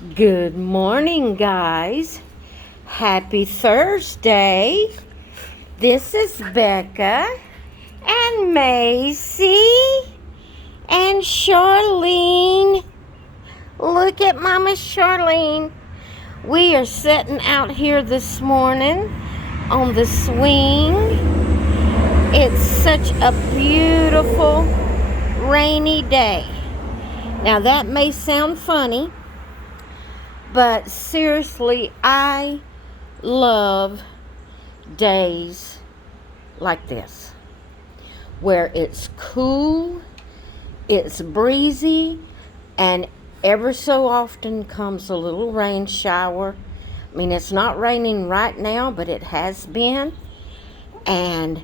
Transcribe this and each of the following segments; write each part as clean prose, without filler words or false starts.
Good morning, guys. Happy Thursday. This is Becca and Macy and Charlene. Look at Mama Charlene. We are sitting out here this morning on the swing. It's such a beautiful rainy day. Now that may sound funny, but seriously, I love days like this, where it's cool, it's breezy, and ever so often comes a little rain shower. I mean, it's not raining right now, but it has been. And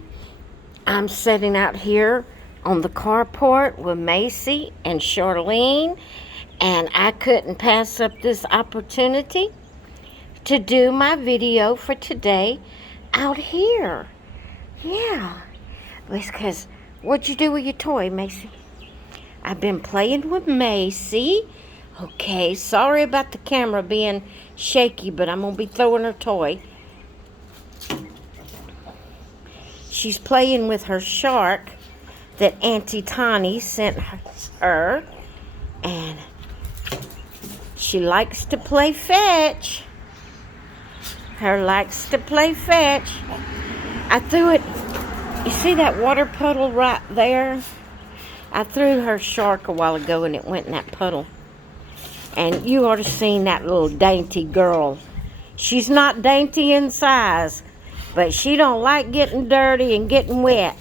I'm sitting out here on the carport with Macy and Charlene, and I couldn't pass up this opportunity to do my video for today out here. Yeah, because what'd you do with your toy, Macy? I've been playing with Macy. Okay, sorry about the camera being shaky, but I'm gonna be throwing her toy. She's playing with her shark that Auntie Tani sent her, and she likes to play fetch. Her likes to play fetch. I threw it, you see that water puddle right there? I threw her shark a while ago and it went in that puddle. And you ought to seen that little dainty girl. She's not dainty in size, but she don't like getting dirty and getting wet.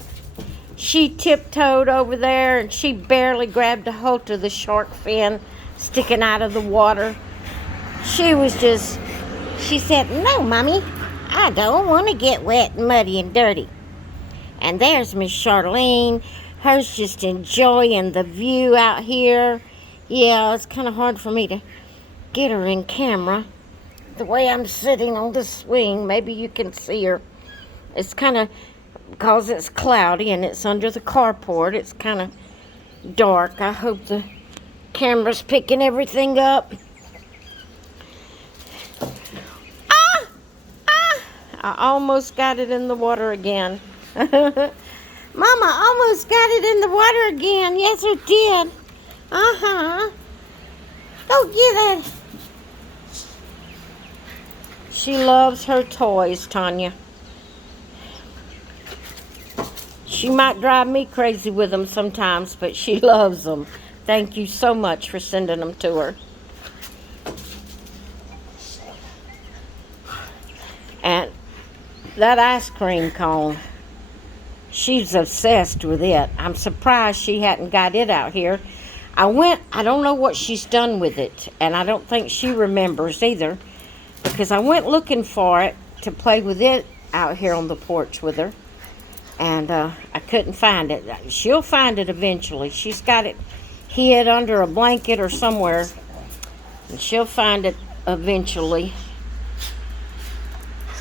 She tiptoed over there and she barely grabbed a hold of the shark fin sticking out of the water. She said, "No, Mommy, I don't want to get wet and muddy and dirty." And there's Miss Charlene. Her's just enjoying the view out here. Yeah, it's kind of hard for me to get her in camera. The way I'm sitting on the swing, maybe you can see her. It's kind of, because it's cloudy and it's under the carport, it's kind of dark. I hope the camera's picking everything up. I almost got it in the water again. Mama almost got it in the water again. Yes, it did. Go get it. She loves her toys, Tanya. She might drive me crazy with them sometimes, but she loves them. Thank you so much for sending them to her. And that ice cream cone, she's obsessed with it. I'm surprised she hadn't got it out here. I don't know what she's done with it, and I don't think she remembers either, because I went looking for it to play with it out here on the porch with her, and I couldn't find it. She'll find it eventually. She's got it hid under a blanket or somewhere, and she'll find it eventually.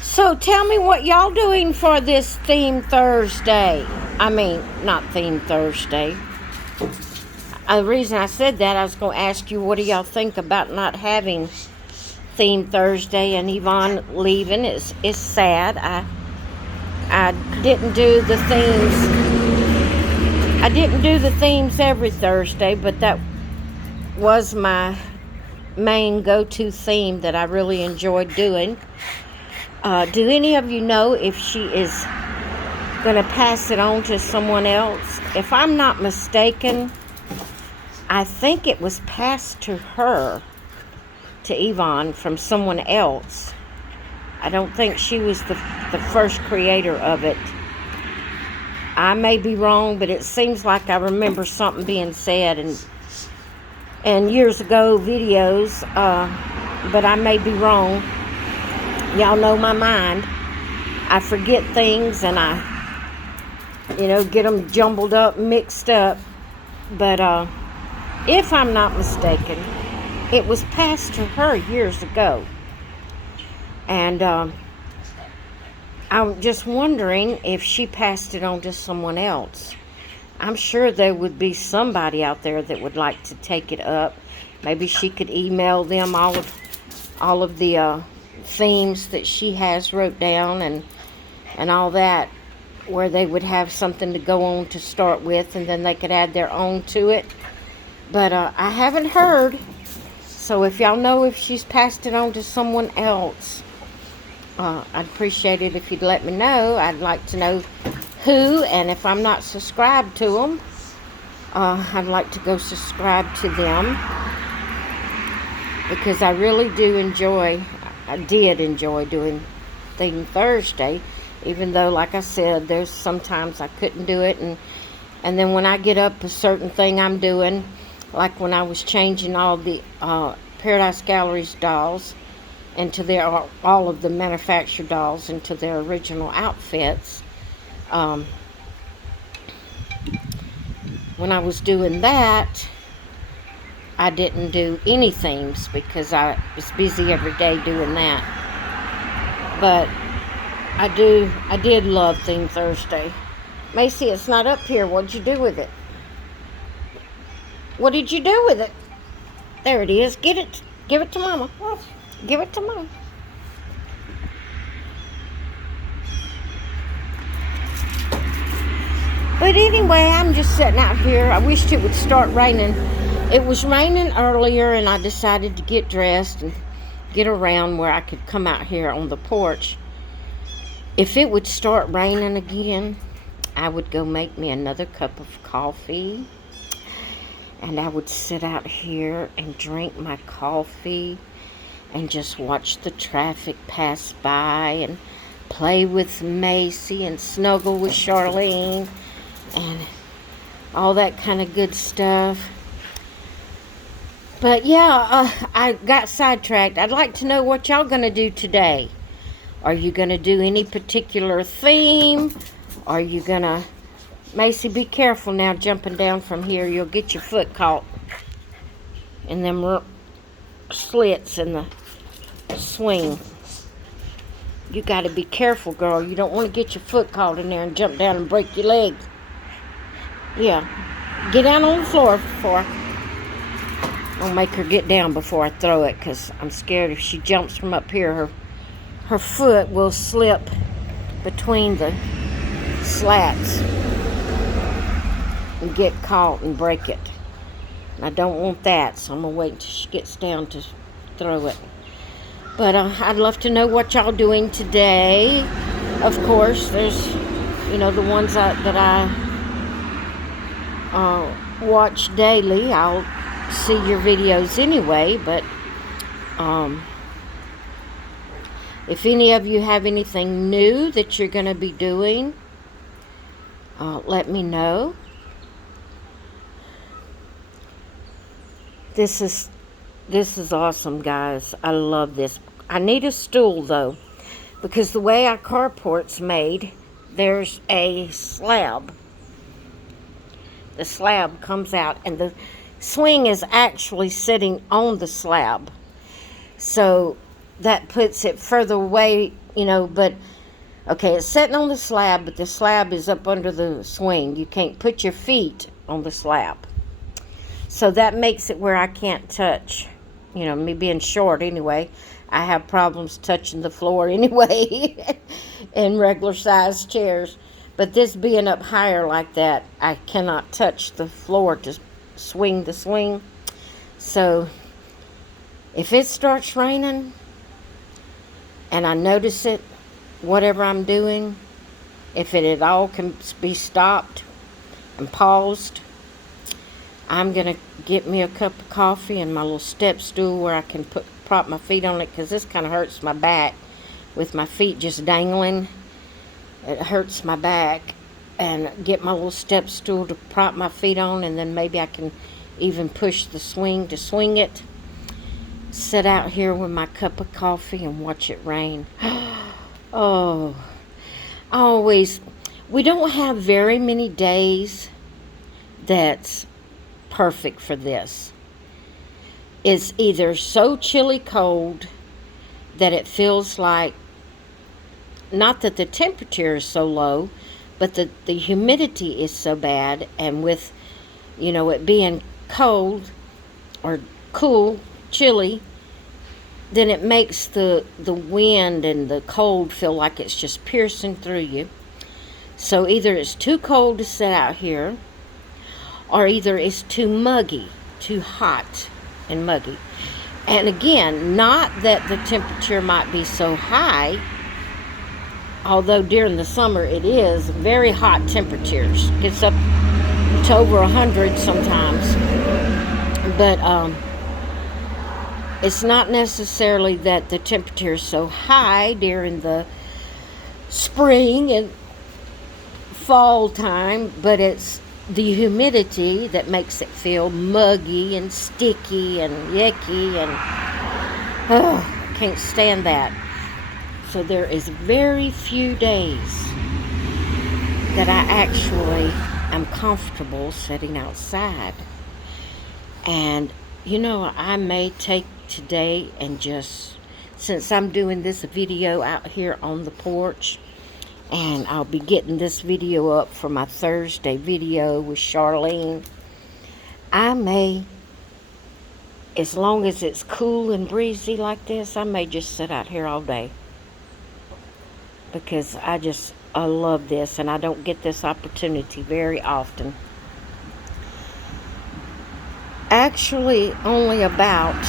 So tell me what y'all doing for this Theme Thursday. I mean, not Theme Thursday. The reason I said that, I was going to ask you, what do y'all think about not having Theme Thursday and Yvonne leaving? It's sad. I didn't do the themes. I didn't do the themes every Thursday, but that was my main go-to theme that I really enjoyed doing. Do any of you know if she is going to pass it on to someone else? If I'm not mistaken, I think it was passed to her, to Yvonne, from someone else. I don't think she was the first creator of it. I may be wrong, but it seems like I remember something being said and years ago videos, but I may be wrong. Y'all know my mind. I forget things and I, get them jumbled up, mixed up. But if I'm not mistaken, it was passed to her years ago. And I'm just wondering if she passed it on to someone else. I'm sure there would be somebody out there that would like to take it up. Maybe she could email them all of the themes that she has wrote down and all that, where they would have something to go on to start with, and then they could add their own to it. But I haven't heard, so if y'all know if she's passed it on to someone else, I'd appreciate it if you'd let me know. I'd like to know who, and if I'm not subscribed to them, I'd like to go subscribe to them, because I really do I did enjoy doing Theme Thursday, even though, like I said, there's sometimes I couldn't do it, and then when I get up a certain thing I'm doing, like when I was changing all the Paradise Gallery's dolls into all of the manufactured dolls into their original outfits. When I was doing that, I didn't do any themes because I was busy every day doing that. But I did love Theme Thursday. Macy, it's not up here. What'd you do with it? What did you do with it? There it is. Get it. Give it to Mama. Give it to Mama. But anyway, I'm just sitting out here. I wished it would start raining. It was raining earlier, and I decided to get dressed and get around where I could come out here on the porch. If it would start raining again, I would go make me another cup of coffee, and I would sit out here and drink my coffee and just watch the traffic pass by and play with Macy and snuggle with Charlene and all that kind of good stuff. But yeah, I got sidetracked. I'd like to know what y'all gonna do today. Are you gonna do any particular theme? Are you gonna... Macy, be careful now jumping down from here. You'll get your foot caught in them slits in the swing. You gotta be careful, girl. You don't want to get your foot caught in there and jump down and break your leg. Yeah. Get down on the floor before... I'll make her get down before I throw it, because I'm scared if she jumps from up here, her foot will slip between the slats and get caught and break it. And I don't want that, so I'm going to wait until she gets down to throw it. But I'd love to know what y'all doing today. Of course, there's, the ones that I watch daily. I'll see your videos anyway, but if any of you have anything new that you're going to be doing, let me know. This is awesome, guys. I love this. I need a stool though, because the way our carport's made, there's a slab. The slab comes out, and the swing is actually sitting on the slab, so that puts it further away, but okay, it's sitting on the slab, but the slab is up under the swing. You can't put your feet on the slab, so that makes it where I can't touch. Me being short anyway, I have problems touching the floor anyway in regular size chairs, but this being up higher like that, I cannot touch the floor to swing the swing. So if it starts raining and I notice it, whatever I'm doing, if it at all can be stopped and paused, I'm gonna get me a cup of coffee and my little step stool where I can prop my feet on it, because this kind of hurts my back with my feet just dangling. It hurts my back. And get my little step stool to prop my feet on, and then maybe I can even push the swing to swing it. Sit out here with my cup of coffee and watch it rain. Oh, we don't have very many days that's perfect for this. It's either so chilly cold that it feels like, not that the temperature is so low, but the humidity is so bad, and with, it being cold or cool, chilly, then it makes the wind and the cold feel like it's just piercing through you. So either it's too cold to sit out here, or either it's too muggy, too hot and muggy. And again, not that the temperature might be so high, although during the summer it is very hot temperatures. It gets up to over 100 sometimes. But it's not necessarily that the temperature is so high during the spring and fall time, but it's the humidity that makes it feel muggy and sticky and yucky, and can't stand that. So there is very few days that I actually am comfortable sitting outside. And you know, I may take today and just, since I'm doing this video out here on the porch, and I'll be getting this video up for my Thursday video with Charlene, I may, as long as it's cool and breezy like this, I may just sit out here all day. Because I love this, and I don't get this opportunity very often. Actually, only about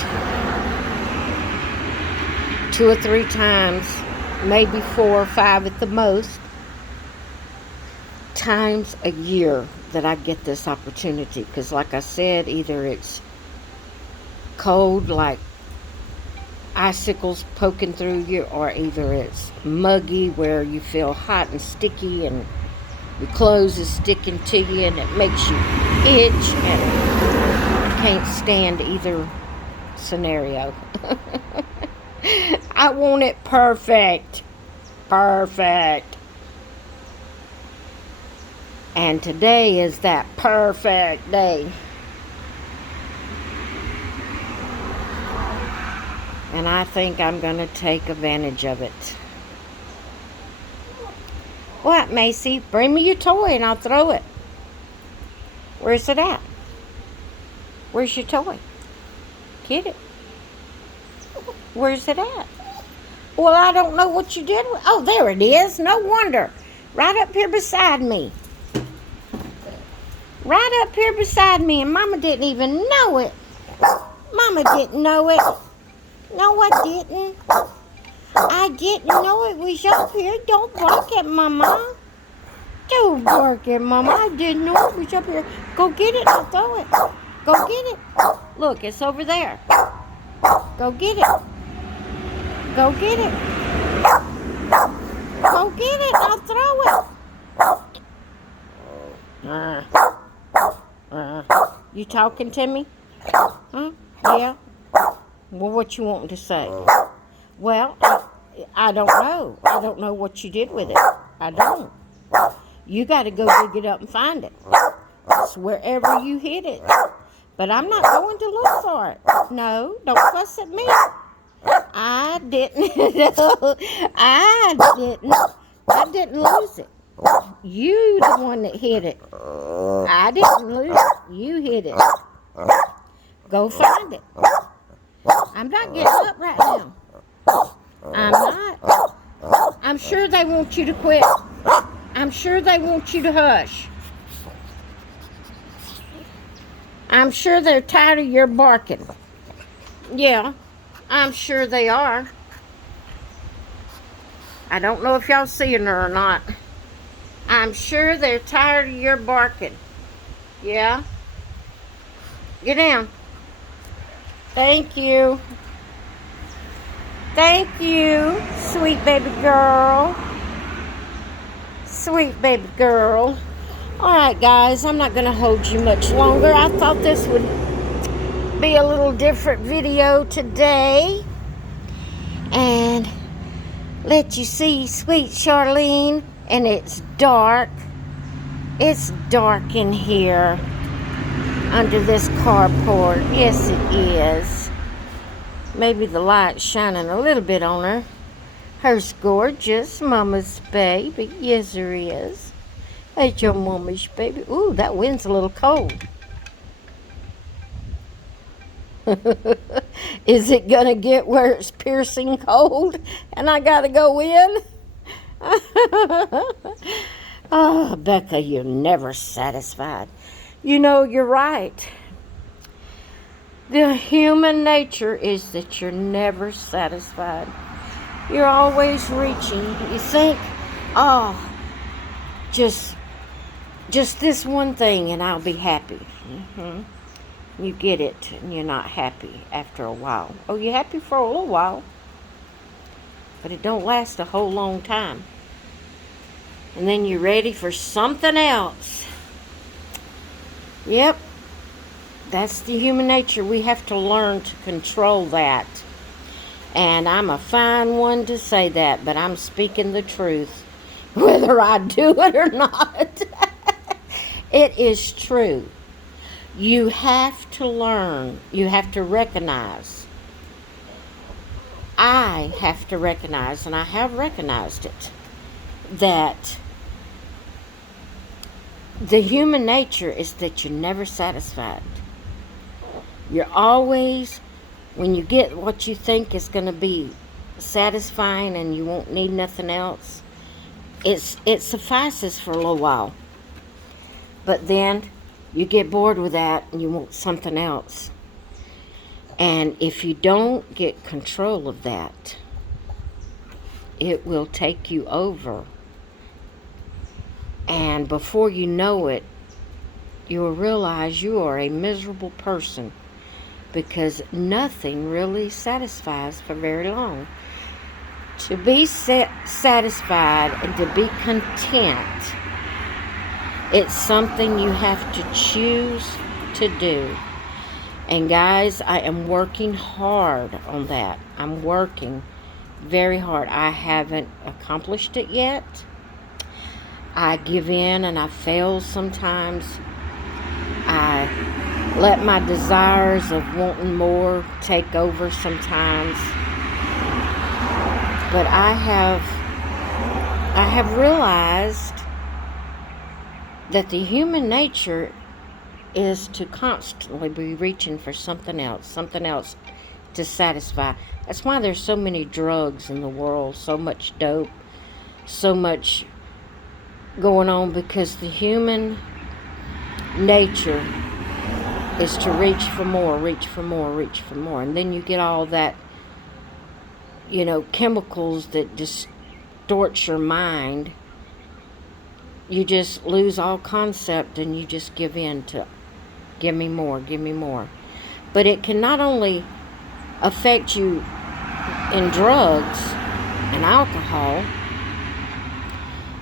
2 or 3 times, maybe 4 or 5 at the most, times a year that I get this opportunity. Because like I said, either it's cold like icicles poking through you, or either it's muggy where you feel hot and sticky and your clothes is sticking to you and it makes you itch, and I can't stand either scenario. I want it perfect. Perfect. And today is that perfect day. And I think I'm going to take advantage of it. What, Macy? Bring me your toy and I'll throw it. Where's it at? Where's your toy? Get it. Where's it at? Well, I don't know what you did with. Oh, there it is. No wonder. Right up here beside me. Right up here beside me, and Mama didn't even know it. Mama didn't know it. No, I didn't. I didn't know it was up here. Don't bark at Mama. Don't bark at Mama. I didn't know it was up here. Go get it. I'll throw it. Go get it. Look, it's over there. Go get it. Go get it. Go get it. I'll throw it. You talking to me? Huh? Yeah? Well, what you want to say? Well, I don't know. I don't know what you did with it. I don't. You got to go dig it up and find it. It's wherever you hid it. But I'm not going to look for it. No, don't fuss at me. I didn't. I didn't lose it. You the one that hid it. I didn't lose it. You hid it. Go find it. I'm not getting up right now. I'm not. I'm sure they want you to quit. I'm sure they want you to hush. I'm sure they're tired of your barking. Yeah, I'm sure they are. I don't know if y'all seeing her or not. I'm sure they're tired of your barking. Yeah? Get down. Thank you. Thank you, sweet baby girl. Sweet baby girl. Alright guys, I'm not going to hold you much longer. I thought this would be a little different video today. And let you see sweet Charlene. And it's dark. It's dark in here under this carport. Yes, it is. Maybe the light's shining a little bit on her. Her's gorgeous, Mama's baby. Yes, there is. That's your Mama's baby. Ooh, that wind's a little cold. Is it going to get where it's piercing cold and I got to go in? Oh, Becca, you're never satisfied. You know, you're right. The human nature is that you're never satisfied. You're always reaching. You think, oh, just this one thing and I'll be happy. You get it and you're not happy after a while. Oh, you're happy for a little while, but it don't last a whole long time. And then you're ready for something else. Yep, that's the human nature. We have to learn to control that. And I'm a fine one to say that, but I'm speaking the truth, whether I do it or not. It is true. You have to learn. You have to recognize. I have to recognize, and I have recognized it, that the human nature is that you're never satisfied. You're always, when you get what you think is going to be satisfying and you won't need nothing else, it suffices for a little while. But then you get bored with that and you want something else. And if you don't get control of that, it will take you over. And before you know it, you will realize you are a miserable person, because nothing really satisfies for very long. To be satisfied and to be content, it's something you have to choose to do. And guys, I am working hard on that. I'm working very hard. I haven't accomplished it yet. I give in and I fail sometimes. I let my desires of wanting more take over sometimes. But I have realized that the human nature is to constantly be reaching for something else to satisfy. That's why there's so many drugs in the world, so much dope, so much going on, because the human nature is to reach for more, reach for more, reach for more. And then you get all that, chemicals that distort your mind. You just lose all concept and you just give in to give me more, give me more. But it can not only affect you in drugs and alcohol,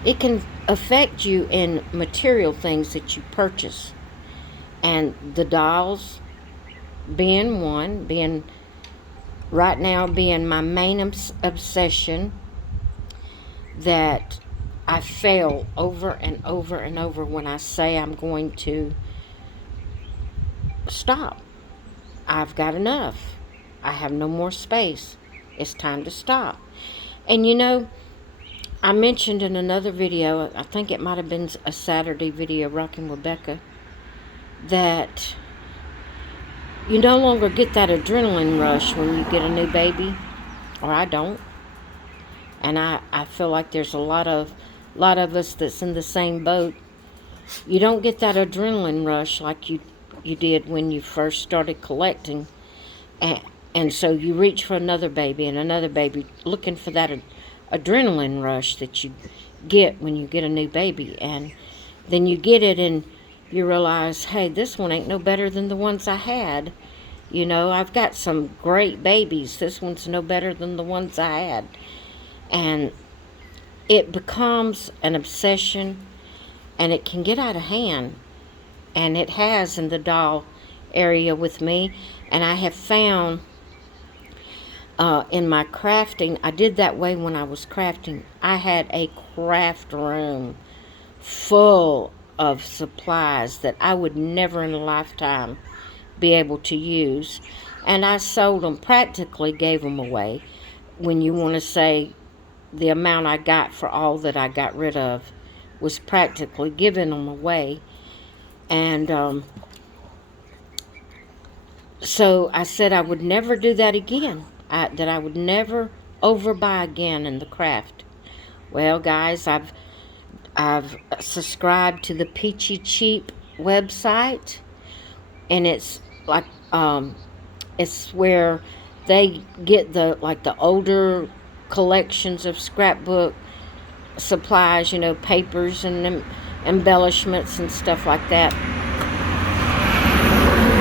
it can affect you in material things that you purchase. And the dolls being one, right now being my main obsession, that I fail over and over and over when I say I'm going to stop. I've got enough. I have no more space. It's time to stop. And I mentioned in another video, I think it might have been a Saturday video, Rockin' Rebecca, that you no longer get that adrenaline rush when you get a new baby, or I don't. And I feel like there's a lot of us that's in the same boat. You don't get that adrenaline rush like you did when you first started collecting. And so you reach for another baby and another baby, looking for that adrenaline rush that you get when you get a new baby. And then you get it and you realize, hey, this one ain't no better than the ones I had. I've got some great babies. This one's no better than the ones I had. And it becomes an obsession, and it can get out of hand. And it has in the doll area with me. And I have found in my crafting, I did that way when I was crafting. I had a craft room full of supplies that I would never in a lifetime be able to use. And I sold them, practically gave them away. When you want to say the amount I got for all that I got rid of, was practically giving them away. And So I said I would never do that again. That I would never overbuy again in the craft. Well, guys, I've subscribed to the PeachyCheep website, and it's like it's where they get the older collections of scrapbook supplies, papers and embellishments and stuff like that,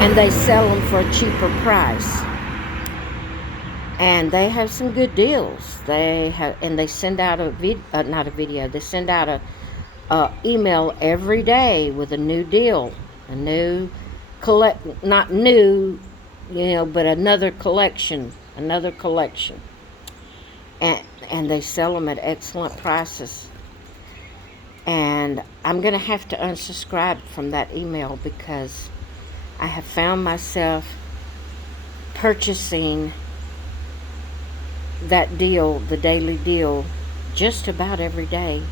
and they sell them for a cheaper price. And they have some good deals. They send out not a video. They send out a email every day with a new deal, a new not new, but another collection, and they sell them at excellent prices. And I'm gonna have to unsubscribe from that email because I have found myself purchasing that deal, the daily deal, just about every day.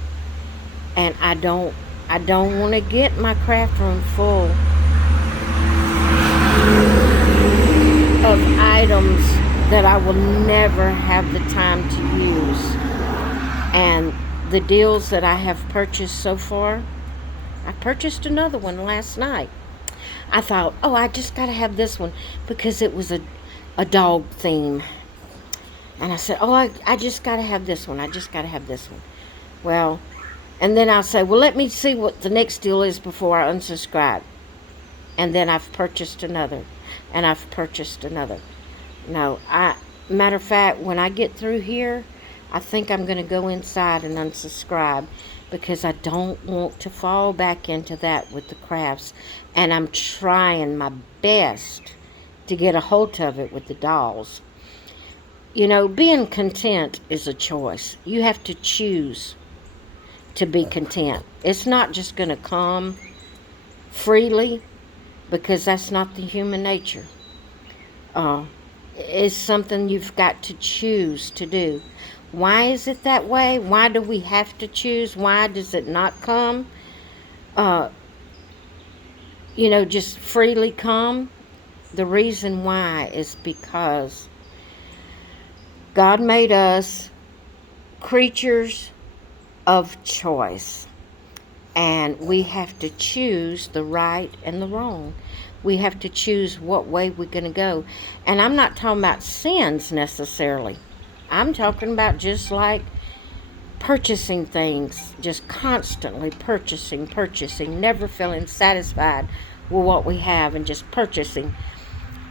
And I don't want to get my craft room full of items that I will never have the time to use. And the deals that I have purchased so far, I purchased another one last night. I thought, I just got to have this one because it was a dog theme. And I said, I just got to have this one. I just got to have this one. Well, and then I'll say, let me see what the next deal is before I unsubscribe. And then I've purchased another. And I've purchased another. No, matter of fact, when I get through here, I think I'm going to go inside and unsubscribe because I don't want to fall back into that with the crafts. And I'm trying my best to get a hold of it with the dolls. Being content is a choice. You have to choose to be content. It's not just going to come freely because that's not the human nature. It's something you've got to choose to do. Why is it that way? Why do we have to choose? Why does it not come? Just freely come? The reason why is because God made us creatures of choice. And we have to choose the right and the wrong. We have to choose what way we're going to go. And I'm not talking about sins necessarily. I'm talking about just like purchasing things, just constantly purchasing, never feeling satisfied with what we have and just purchasing.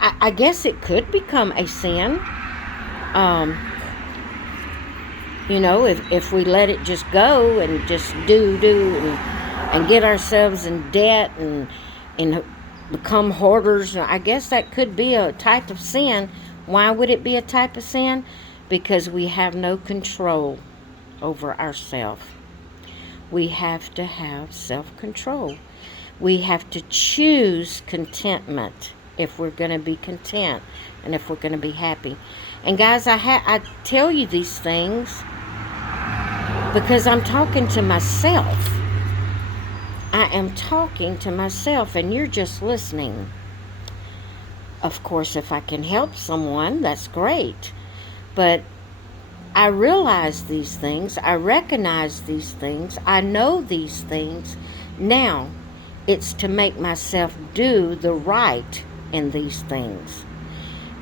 I guess it could become a sin. If we let it just go and just do and get ourselves in debt and become hoarders, I guess that could be a type of sin. Why would it be a type of sin? Because we have no control over ourselves. We have to have self-control. We have to choose contentment if we're going to be content and if we're going to be happy. And guys, I tell you these things because I'm talking to myself. I am talking to myself, and you're just listening. Of course, if I can help someone, that's great. But I realize these things. I recognize these things. I know these things. Now, it's to make myself do the right in these things.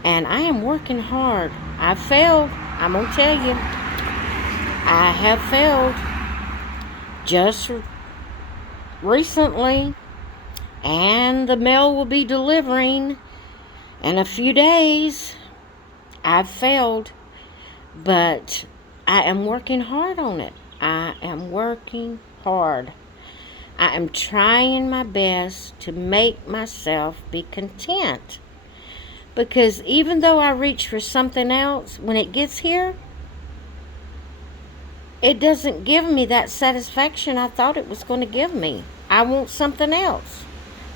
And I am working hard. I failed. I'm going to tell you. I have failed. Just recently. And the mail will be delivering in a few days. I've failed. But I am working hard on it. I am working hard. I am trying my best to make myself be content. Because even though I reach for something else, when it gets here, it doesn't give me that satisfaction I thought it was going to give me. I want something else.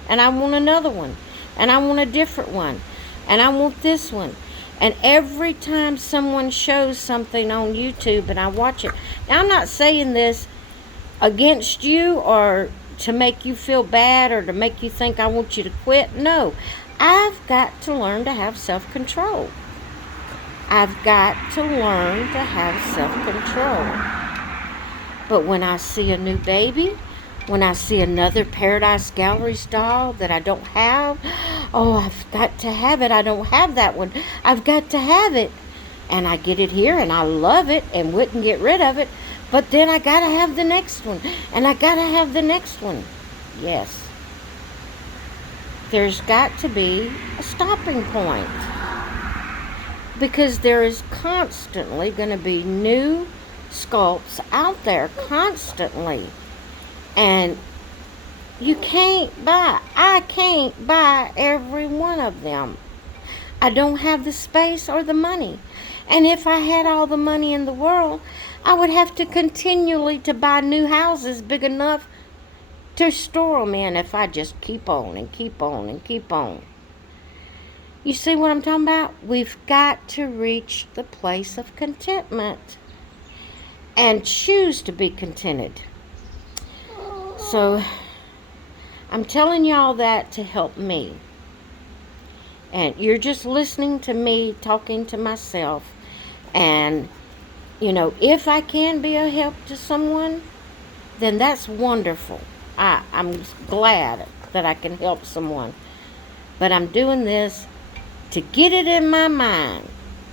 And I want another one. And I want a different one. And I want this one. And every time someone shows something on YouTube and I watch it, now I'm not saying this against you or to make you feel bad or to make you think I want you to quit. No, I've got to learn to have self-control. I've got to learn to have self-control. But when I see a new baby, when I see another Paradise Galleries doll that I don't have, oh, I've got to have it. I don't have that one. I've got to have it. And I get it here and I love it and wouldn't get rid of it. But then I got to have the next one. And I got to have the next one. Yes. There's got to be a stopping point. Because there is constantly going to be new sculpts out there. Constantly. And I can't buy every one of them. I don't have the space or the money. And if I had all the money in the world, I would have to continually to buy new houses big enough to store them in if I just keep on and keep on and keep on. You see what I'm talking about? We've got to reach the place of contentment and choose to be contented. So, I'm telling y'all that to help me. And you're just listening to me talking to myself. And, if I can be a help to someone, then that's wonderful. I'm glad that I can help someone. But I'm doing this to get it in my mind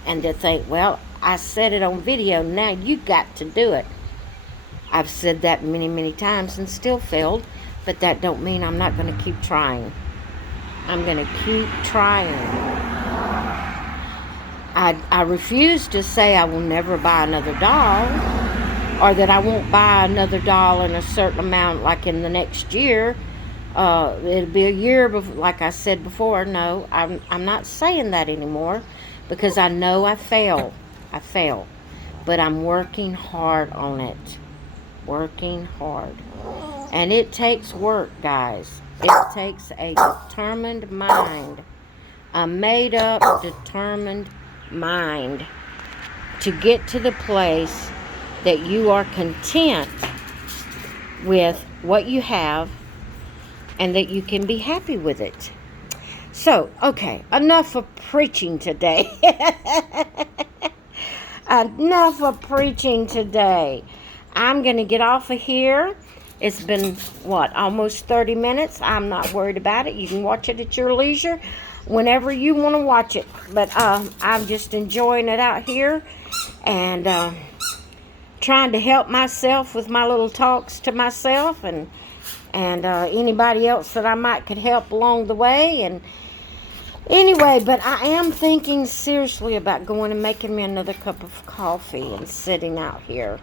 and to think, well, I said it on video, now you got to do it. I've said that many, many times and still failed, but that don't mean I'm not going to keep trying. I'm going to keep trying. I refuse to say I will never buy another doll, or that I won't buy another doll in a certain amount, like in the next year. It'll be a year before, like I said before. No, I'm not saying that anymore, because I know I fail. But I'm working hard on it. Working hard. And it takes work, guys. It takes a determined mind. A made up, determined mind to get to the place that you are content with what you have and that you can be happy with it. So, okay, enough of preaching today. Enough of preaching today. I'm going to get off of here. It's been, almost 30 minutes. I'm not worried about it. You can watch it at your leisure whenever you want to watch it. But I'm just enjoying it out here and trying to help myself with my little talks to myself and anybody else that I might could help along the way. And anyway, but I am thinking seriously about going and making me another cup of coffee and sitting out here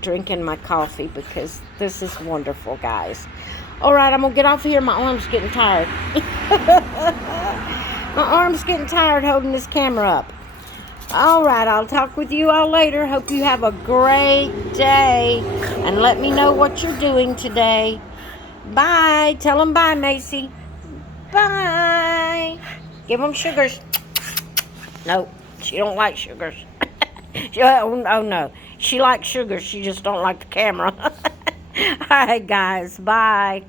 drinking my coffee, because this is wonderful, guys. Alright, I'm gonna get off of here. My arm's getting tired. My arm's getting tired holding this camera up. Alright, I'll talk with you all later. Hope you have a great day, and let me know what you're doing today. Bye. Tell them bye, Macy. Bye. Give them sugars. No, she don't like sugars. Oh no, she likes sugar. She just don't like the camera. All right, guys. Bye.